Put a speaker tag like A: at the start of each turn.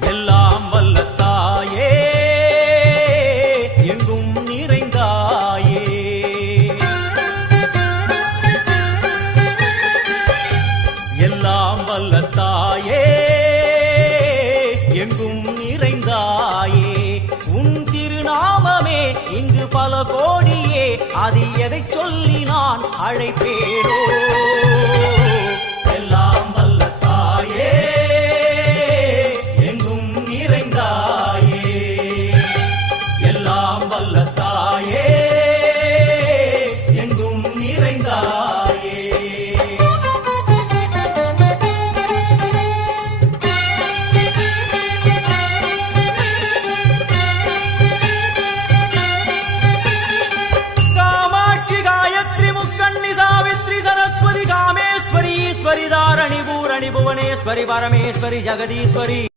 A: எல்லாம் வல்ல தாயே எங்கும் நிறைந்தாயே. எல்லாம் வல்ல தாயே எங்கும் நிறைந்தாயே. உன் திருநாமமே இங்கு பல கோடியே அதில் எதை சொல்லி நான் அழைப்பேனோ? சரஸ்வதி பூரணி புவனேஸ்வரி பரமேஸ்வரி ஜெகதீஸ்வரி.